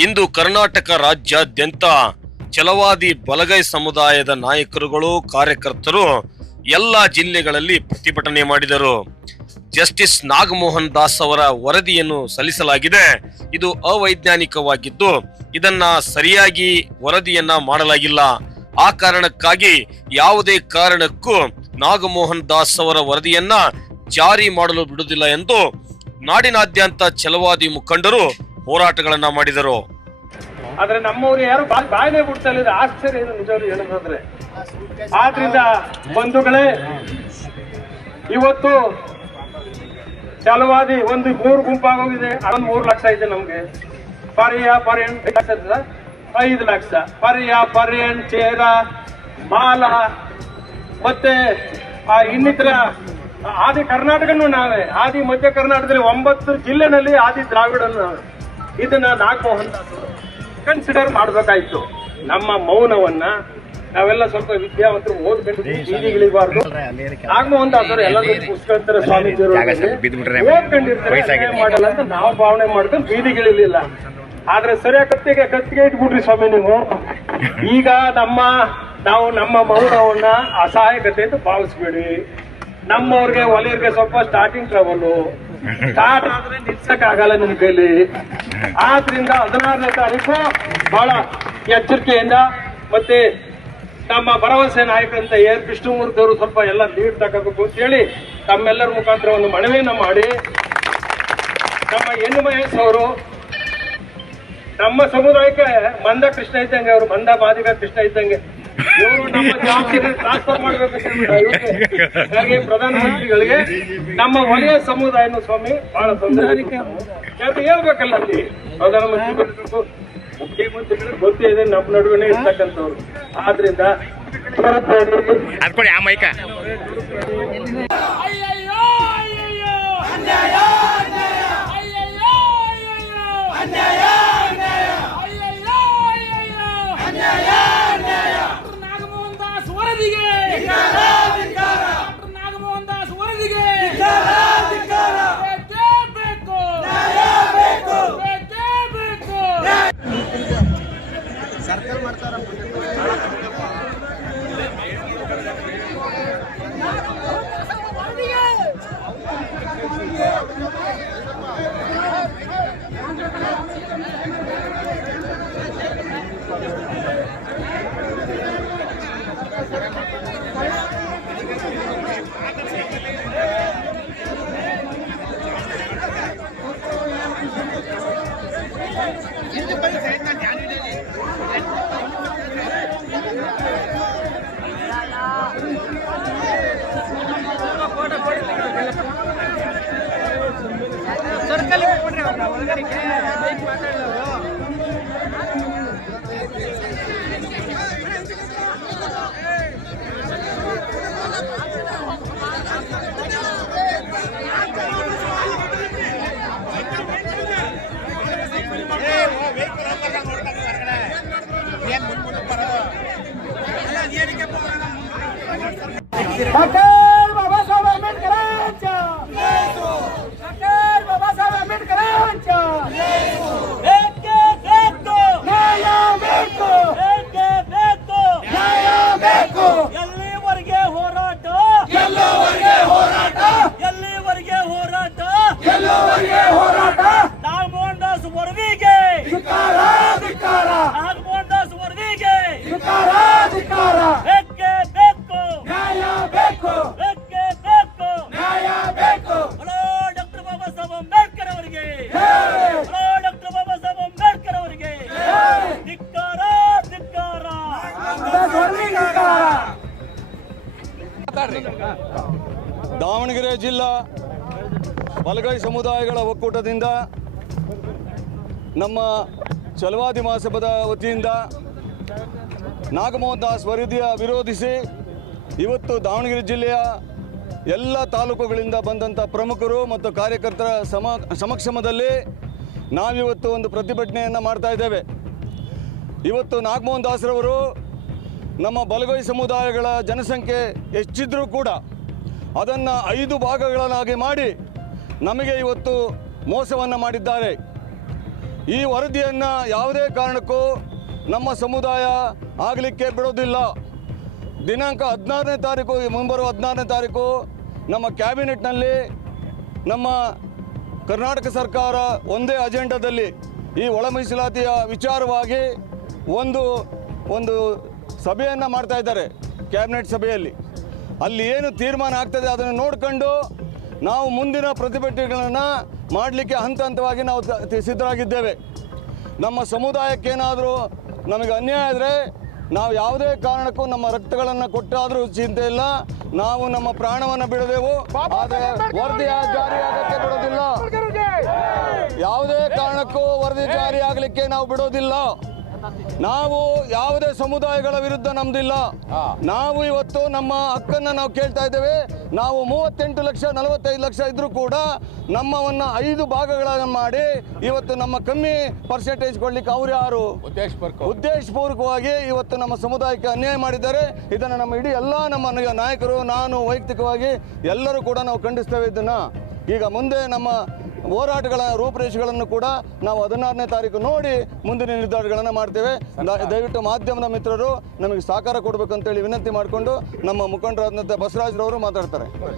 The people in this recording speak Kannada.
ಇಂದು ಕರ್ನಾಟಕ ರಾಜ್ಯಾದ್ಯಂತ ಛಲವಾದಿ ಬಲಗೈ ಸಮುದಾಯದ ನಾಯಕರುಗಳು, ಕಾರ್ಯಕರ್ತರು ಎಲ್ಲ ಜಿಲ್ಲೆಗಳಲ್ಲಿ ಪ್ರತಿಭಟನೆ ಮಾಡಿದರು. ಜಸ್ಟಿಸ್ ನಾಗಮೋಹನ್ ದಾಸ್ ಅವರ ವರದಿಯನ್ನು ಸಲ್ಲಿಸಲಾಗಿದೆ. ಇದು ಅವೈಜ್ಞಾನಿಕವಾಗಿದ್ದು, ಇದನ್ನ ಸರಿಯಾಗಿ ವರದಿಯನ್ನ ಮಾಡಲಾಗಿಲ್ಲ. ಆ ಕಾರಣಕ್ಕಾಗಿ ಯಾವುದೇ ಕಾರಣಕ್ಕೂ ನಾಗಮೋಹನ್ ದಾಸ್ ಅವರ ವರದಿಯನ್ನ ಜಾರಿ ಮಾಡಲು ಬಿಡುವುದಿಲ್ಲ ಎಂದು ನಾಡಿನಾದ್ಯಂತ ಛಲವಾದಿ ಮುಖಂಡರು ಹೋರಾಟಗಳನ್ನ ಮಾಡಿದರು. ಆದ್ರೆ ನಮ್ಮವ್ರು ಯಾರು ಬಾಯಿನೇ ಬಿಡ್ತಾ ಇಲ್ಲ ಆಶ್ಚರ್ಯ ಏನು ನಿಜವ್ರು ಹೇಳೋದಾದ್ರೆ ಆದ್ರಿಂದ ಬಂಧುಗಳೇ, ಇವತ್ತು ಚಲವಾದಿ ಒಂದು ಮೂರು ಗುಂಪಾಗೋಗಿದೆ. ಅದೊಂದು ಮೂರು ಲಕ್ಷ ಇದೆ ನಮ್ಗೆ. ಪರಿಯ ಪರ್ಯನ್ ಐದು ಲಕ್ಷ ಪರಿಯ ಪರ್ಯನ್ ಚೇರ ಮಾಲ. ಮತ್ತೆ ಆ ಇನ್ನಿತರ ಆದಿ ಕರ್ನಾಟಕನೂ ನಾವೇ. ಆದಿ ಮಧ್ಯ ಕರ್ನಾಟಕದಲ್ಲಿ ಒಂಬತ್ತು ಜಿಲ್ಲೆನಲ್ಲಿ ಆದಿ ದ್ರಾವಿಡನ್ನು ನಾವೇ. ಇದನ್ನ ನಾಗಮೋಹನ್ ಕನ್ಸಿಡರ್ ಮಾಡ್ಬೇಕಾಯ್ತು. ನಮ್ಮ ಮೌನವನ್ನ ನಾವೆಲ್ಲ ಸ್ವಲ್ಪ ವಿದ್ಯಾವಂತರು ಓದ್ಕೊಂಡು ಬೀದಿಗಿಳಿಬಾರ್ದು ನಾಗಮೋಹನ್ ದಾಸ್ ಅವರು ಎಲ್ಲ ಪುಸ್ತಕ ಸ್ವಾಮೀಜಿಯವರು ಓದ್ಕೊಂಡಿರ್ತಾರೆ ಮಾಡಲ್ಲ ಅಂತ ನಾವು ಭಾವನೆ ಮಾಡ್ಕೊಂಡು ಬೀದಿಗಿಳಿಲಿಲ್ಲ ಆದ್ರೆ ಸರಿಯಾಗಿ ಕತ್ತಿಗೆ ಕತ್ತಿಗೆ ಇಟ್ಬಿಡ್ರಿ ಸ್ವಾಮಿ ನೀವು. ಈಗ ನಮ್ಮ ನಾವು ನಮ್ಮ ಮೌನವನ್ನ ಅಸಹಾಯಕತೆ ಅಂತ ಭಾವಿಸ್ಬೇಡಿ. ನಮ್ಮವ್ರಿಗೆ ಒಲೆಯವ್ರಿಗೆ ಸ್ವಲ್ಪ ಸ್ಟಾರ್ಟಿಂಗ್ ಟ್ರಬಲ್ ಸ್ಟಾರ್ಟ್ ಆದ್ರೆ ನಿಲ್ಸಕ್ ಆಗಲ್ಲ ನಿಮ್ ಕೈಲಿ ಆದ್ರಿಂದ ಹದಿನಾರನೇ ತಾರೀಕು ಬಹಳ ಎಚ್ಚರಿಕೆಯಿಂದ ಮತ್ತೆ ನಮ್ಮ ಭರವಸೆ ನಾಯಕರಂತ ವಿಷ್ಣುಮೂರ್ತಿ ಅವರು ಸ್ವಲ್ಪ ಎಲ್ಲ ಲೀಡ್ ತಗೋಬೇಕು ಅಂತ ಹೇಳಿ ತಮ್ಮೆಲ್ಲರ ಮುಖಾಂತರ ಒಂದು ಮನವಿಯನ್ನು ಮಾಡಿ. ನಮ್ಮ ಎನ್ ಮಹೇಶ್ ಅವರು, ನಮ್ಮ ಸಮುದಾಯಕ್ಕೆ ಮಂದ ಕೃಷ್ಣ ಇದ್ದಂಗೆ, ಅವರು ಮಂದ ಮಾದಿಗ ಕೃಷ್ಣ ಇದ್ದಂಗೆ ಇವರು ನಮ್ಮ ಜವಾಬ್ದಾರಿ ಟ್ರಾನ್ಸ್ಫರ್ ಮಾಡಬೇಕು ಹಾಗೆ ಪ್ರಧಾನಮಂತ್ರಿಗಳಿಗೆ ನಮ್ಮ ಒಳ್ಳೆಯ ಸಮುದಾಯನ ಸ್ವಾಮಿ ಬಹಳ ತೊಂದರೆ ಹೇಳ್ಬೇಕಲ್ಲ ಅಲ್ಲಿ? ಪ್ರಧಾನಮಂತ್ರಿಗಳು ಮುಖ್ಯಮಂತ್ರಿಗಳು ಗೊತ್ತೇ ಇದೆ, ನಮ್ಮ ನಡುವೆ ಇರ್ತಕ್ಕಂಥವ್ರು. ಆದ್ರಿಂದ ¡Acá! ದಾವಣಗೆರೆ ಜಿಲ್ಲಾ ಬಲಗೈ ಸಮುದಾಯಗಳ ಒಕ್ಕೂಟದಿಂದ ನಮ್ಮ ಚಲವಾದಿ ಮಹಾಸಭಾದ ವತಿಯಿಂದ ನಾಗಮೋಹನ್ ದಾಸ್ ವರದಿಯ ವಿರೋಧಿಸಿ ಇವತ್ತು ದಾವಣಗೆರೆ ಜಿಲ್ಲೆಯ ಎಲ್ಲ ತಾಲೂಕುಗಳಿಂದ ಬಂದಂಥ ಪ್ರಮುಖರು ಮತ್ತು ಕಾರ್ಯಕರ್ತರ ಸಮ ಸಮಕ್ಷಮದಲ್ಲಿ ನಾವಿವತ್ತು ಒಂದು ಪ್ರತಿಭಟನೆಯನ್ನು ಮಾಡ್ತಾ ಇದ್ದೇವೆ. ಇವತ್ತು ನಾಗಮೋಹನ್ ದಾಸ್ರವರು ನಮ್ಮ ಬಲಗೈ ಸಮುದಾಯಗಳ ಜನಸಂಖ್ಯೆ ಹೆಚ್ಚಿದ್ರೂ ಕೂಡ ಅದನ್ನು ಐದು ಭಾಗಗಳನ್ನಾಗಿ ಮಾಡಿ ನಮಗೆ ಇವತ್ತು ಮೋಸವನ್ನು ಮಾಡಿದ್ದಾರೆ. ಈ ವರದಿಯನ್ನು ಯಾವುದೇ ಕಾರಣಕ್ಕೂ ನಮ್ಮ ಸಮುದಾಯ ಆಗಲಿಕ್ಕೆ ಬಿಡೋದಿಲ್ಲ. ದಿನಾಂಕ ಹದಿನಾರನೇ ತಾರೀಕು ಮುಂಬರುವ ಹದಿನಾರನೇ ತಾರೀಕು ನಮ್ಮ ಕ್ಯಾಬಿನೆಟ್ನಲ್ಲಿ ನಮ್ಮ ಕರ್ನಾಟಕ ಸರ್ಕಾರ ಒಂದೇ ಅಜೆಂಡಾದಲ್ಲಿ ಈ ಒಳ ಮೀಸಲಾತಿಯ ವಿಚಾರವಾಗಿ ಒಂದು ಒಂದು ಸಭೆಯನ್ನು ಮಾಡ್ತಾ ಇದ್ದಾರೆ ಕ್ಯಾಬಿನೆಟ್ ಸಭೆಯಲ್ಲಿ. ಅಲ್ಲಿ ಏನು ತೀರ್ಮಾನ ಆಗ್ತದೆ ಅದನ್ನು ನೋಡಿಕೊಂಡು ನಾವು ಮುಂದಿನ ಪ್ರತಿಭಟನೆಗಳನ್ನು ಮಾಡಲಿಕ್ಕೆ ಹಂತ ಹಂತವಾಗಿ ನಾವು ಸಿದ್ಧರಾಗಿದ್ದೇವೆ. ನಮ್ಮ ಸಮುದಾಯಕ್ಕೇನಾದರೂ ನಮಗೆ ಅನ್ಯಾಯ ಆದರೆ ನಾವು ಯಾವುದೇ ಕಾರಣಕ್ಕೂ ನಮ್ಮ ರಕ್ತಗಳನ್ನು ಕೊಟ್ಟಾದರೂ ಚಿಂತೆ ಇಲ್ಲ. ನಾವು ನಮ್ಮ ಪ್ರಾಣವನ್ನು ಬಿಡದೆವು. ಆದರೆ ವರದಿಯ ಜಾರಿಯಾಗಕ್ಕೆ ಬಿಡೋದಿಲ್ಲ. ಯಾವುದೇ ಕಾರಣಕ್ಕೂ ವರದಿ ಜಾರಿಯಾಗಲಿಕ್ಕೆ ನಾವು ಬಿಡೋದಿಲ್ಲ. ನಾವು ಯಾವುದೇ ಸಮುದಾಯಗಳ ವಿರುದ್ಧ ನಮ್ದಿಲ್ಲ. ನಾವು ಇವತ್ತು ನಮ್ಮ ಹಕ್ಕನ್ನ ನಾವು ಕೇಳ್ತಾ ಇದ್ದೇವೆ. ನಾವು ಮೂವತ್ತೆಂಟು ಲಕ್ಷ ನಲವತ್ತೈದು ಲಕ್ಷ ಇದ್ರೂ ಕೂಡ ನಮ್ಮವನ್ನ ಐದು ಭಾಗಗಳನ್ನು ಮಾಡಿ ಇವತ್ತು ನಮ್ಮ ಕಮ್ಮಿ ಪರ್ಸೆಂಟೇಜ್ ಕೊಡ್ಲಿಕ್ಕೆ ಅವ್ರು ಯಾರು? ಉದ್ದೇಶಪೂರ್ವಕವಾಗಿ ಇವತ್ತು ನಮ್ಮ ಸಮುದಾಯಕ್ಕೆ ಅನ್ಯಾಯ ಮಾಡಿದ್ದಾರೆ. ಇದನ್ನು ನಮ್ಮ ಇಡೀ ಎಲ್ಲ ನಮ್ಮ ನಾಯಕರು ನಾನು ವೈಯಕ್ತಿಕವಾಗಿ ಎಲ್ಲರೂ ಕೂಡ ನಾವು ಖಂಡಿಸ್ತೇವೆ ಇದನ್ನ. ಈಗ ಮುಂದೆ ನಮ್ಮ ಹೋರಾಟಗಳ ರೂಪರೇಷೆಗಳನ್ನು ಕೂಡ ನಾವು ಹದಿನಾರನೇ ತಾರೀಕು ನೋಡಿ ಮುಂದಿನ ನಿರ್ಧಾರಗಳನ್ನು ಮಾಡ್ತೇವೆ. ದ- ದಯವಿಟ್ಟು ಮಾಧ್ಯಮದ ಮಿತ್ರರು ನಮಗೆ ಸಹಕಾರ ಕೊಡಬೇಕಂತೇಳಿ ವಿನಂತಿ ಮಾಡಿಕೊಂಡು ನಮ್ಮ ಮುಖಂಡರಾದಂಥ ಬಸವರಾಜ್ರವರು ಮಾತಾಡ್ತಾರೆ.